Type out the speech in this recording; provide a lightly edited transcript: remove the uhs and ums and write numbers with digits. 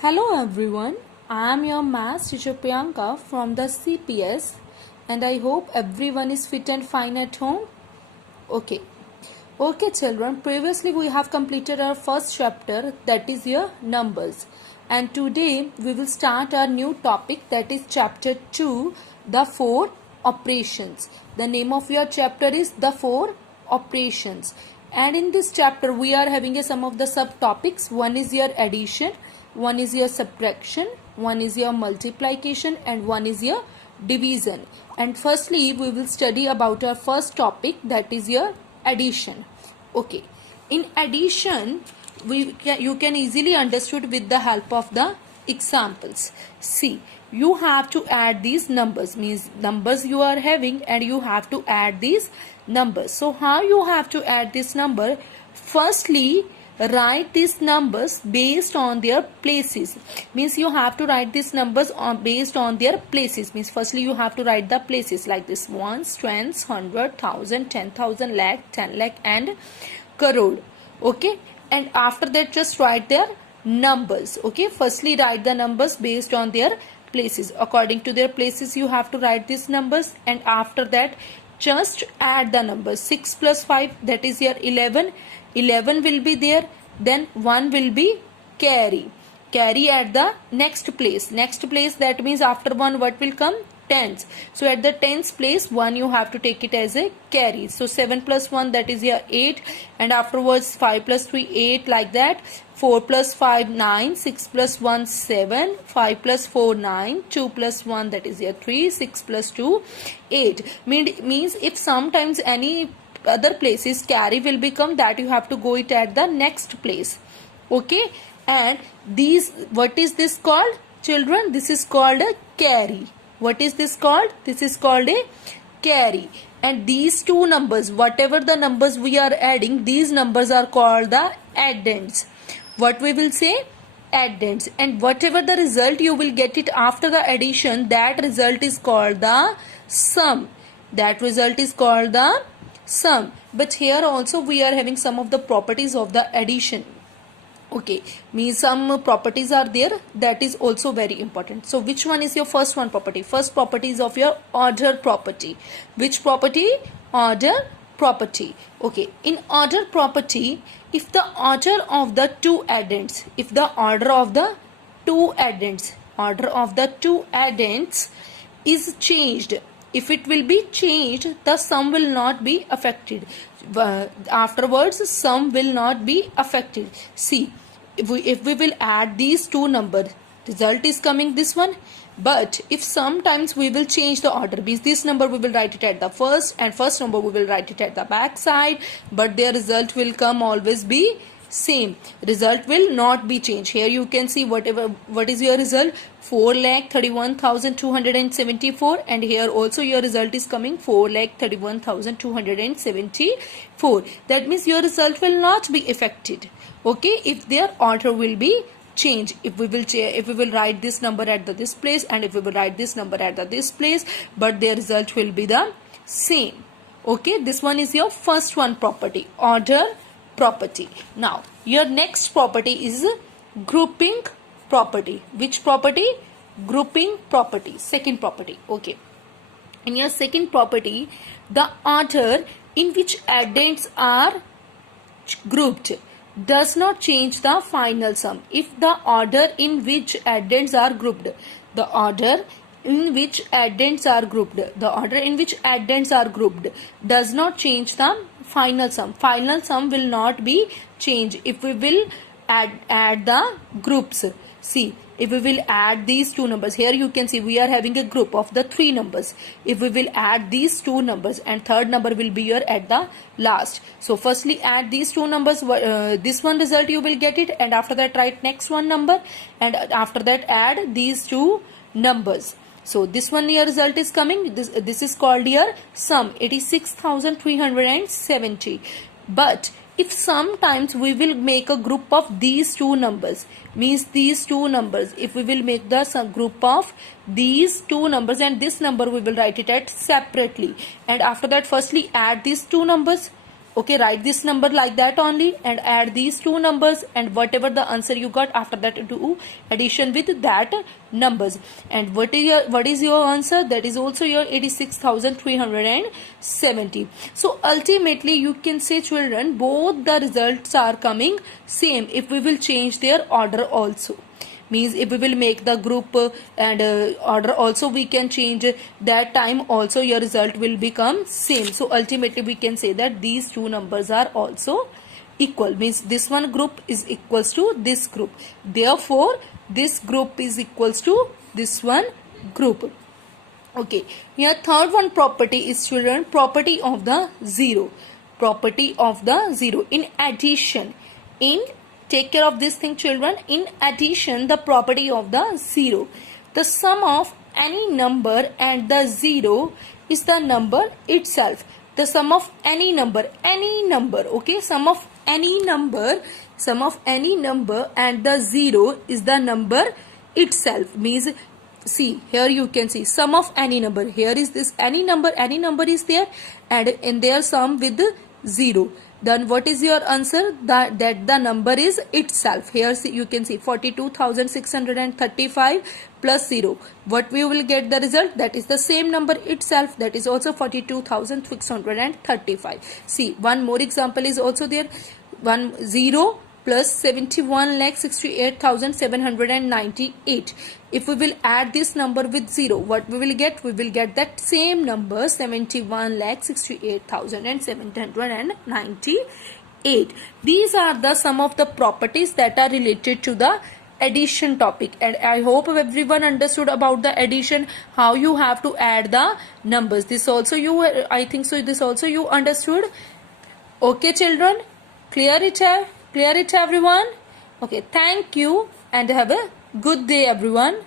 Hello everyone, I am your maths teacher Priyanka from the CPS and I hope everyone is fit and fine at home. Okay. Okay children, previously we have completed our first chapter, that is your numbers, and today we will start our new topic, that is chapter 2, the 4 operations. The name of your chapter is the 4 operations, and in this chapter we are having some of the subtopics. One is your addition, one is your subtraction, one is your multiplication, and one is your division. And firstly we will study about our first topic, that is your addition. Okay, in addition you can easily understood with the help of the examples. See, you have to add these numbers, means numbers you are having and you have to add these numbers. So how you have to add this number? Firstly, write these numbers based on their places, means you have to write these numbers based on their places, means firstly you have to write the places like this: ones, tens, 100, 1000, 10,000, lakh, 10 lakh and crore. Okay, and after that just write their numbers. Okay, firstly write the numbers based on their places. According to their places you have to write these numbers, and after that just add the numbers. 6 plus 5, that is your 11. 11 will be there, then 1 will be carry at the next place. That means after 1 what will come? Tens. So at the tens place 1 you have to take it as a carry. So 7 plus 1, that is your 8, and afterwards 5 plus 3 8, like that. 4 plus 5 9, 6 plus 1 7, 5 plus 4 9, 2 plus 1, that is your 3, 6 plus 2 8. Means if sometimes any other places carry will become, that you have to go it at the next place. Okay, and these, what is this called children? This is called a carry. What is this called? This is called a carry. And these two numbers, whatever the numbers we are adding, these numbers are called the addends. What we will say? Addends. And whatever the result you will get it after the addition, that result is called the sum. That result is called the sum. But here also we are having some of the properties of the addition. Okay, means some properties are there, that is also very important. So which one is your first one property? First property is of your order property. Which property? Order property. Okay, in order property, if the order of the two addends, order of the two addends is changed, if it will be changed, the sum will not be affected. Afterwards sum will not be affected. See, if we will add these two numbers, result is coming this one. But if sometimes we will change the order, means this number we will write it at the first, and first number we will write it at the back side, but their result will come always be same. Result will not be changed. Here you can see what is your result? 4,31,274, and here also your result is coming 4,31,274. That means your result will not be affected. Okay, if their order will be changed. If we will write this number at this place, and if we will write this number at this place, but their result will be the same. Okay, this one is your first one property, order property. Now your next property is grouping property. Which property? Grouping property, second property. Okay, in your second property, the order in which addends are grouped does not change the final sum. If the order in which addends are grouped, the order in which addends are grouped does not change the final sum. Final sum will not be changed if we will add the groups. See, if we will add these two numbers, here you can see we are having a group of the three numbers. If we will add these two numbers, and third number will be here at the last. So firstly add these two numbers, this one result you will get it, and after that write next one number, and after that add these two numbers. So this one here result is coming, this is called your sum, 86,370. But if sometimes we will make a group of these two numbers, means these two numbers, if we will make the group of these two numbers, and this number we will write it at separately, and after that firstly add these two numbers, Okay, write this number like that only and add these two numbers, and whatever the answer you got, after that do addition with that numbers. And what is your answer? That is also your 86,370. So ultimately you can say, children, both the results are coming same if we will change their order also. Means if we will make the group and order also, we can change that time also, your result will become same. So ultimately we can say that these two numbers are also equal, means this one group is equals to this group, therefore this group is equals to this one group. Okay, here third one property is, children, property of the zero. Property of the zero. In addition, take care of this thing, children. In addition, the property of the zero. The sum of any number and the zero is the number itself. The sum of any number, okay, sum of any number and the zero is the number itself. Means, see, here you can see sum of any number. Here is this any number is there, and in their sum with zero. Then what is your answer? That the number is itself. Here you can see 42,635 plus 0. What we will get the result? That is the same number itself. That is also 42,635. See, one more example is also there. 0 plus 71,68,798. If we will add this number with 0, what we will get? We will get that same number, 71,68,798. These are the some of the properties that are related to the addition topic, and I hope everyone understood about the addition, how you have to add the numbers. This also you, I think so, this also you understood. Okay, children, clear it everyone? Okay, thank you and have a good day everyone.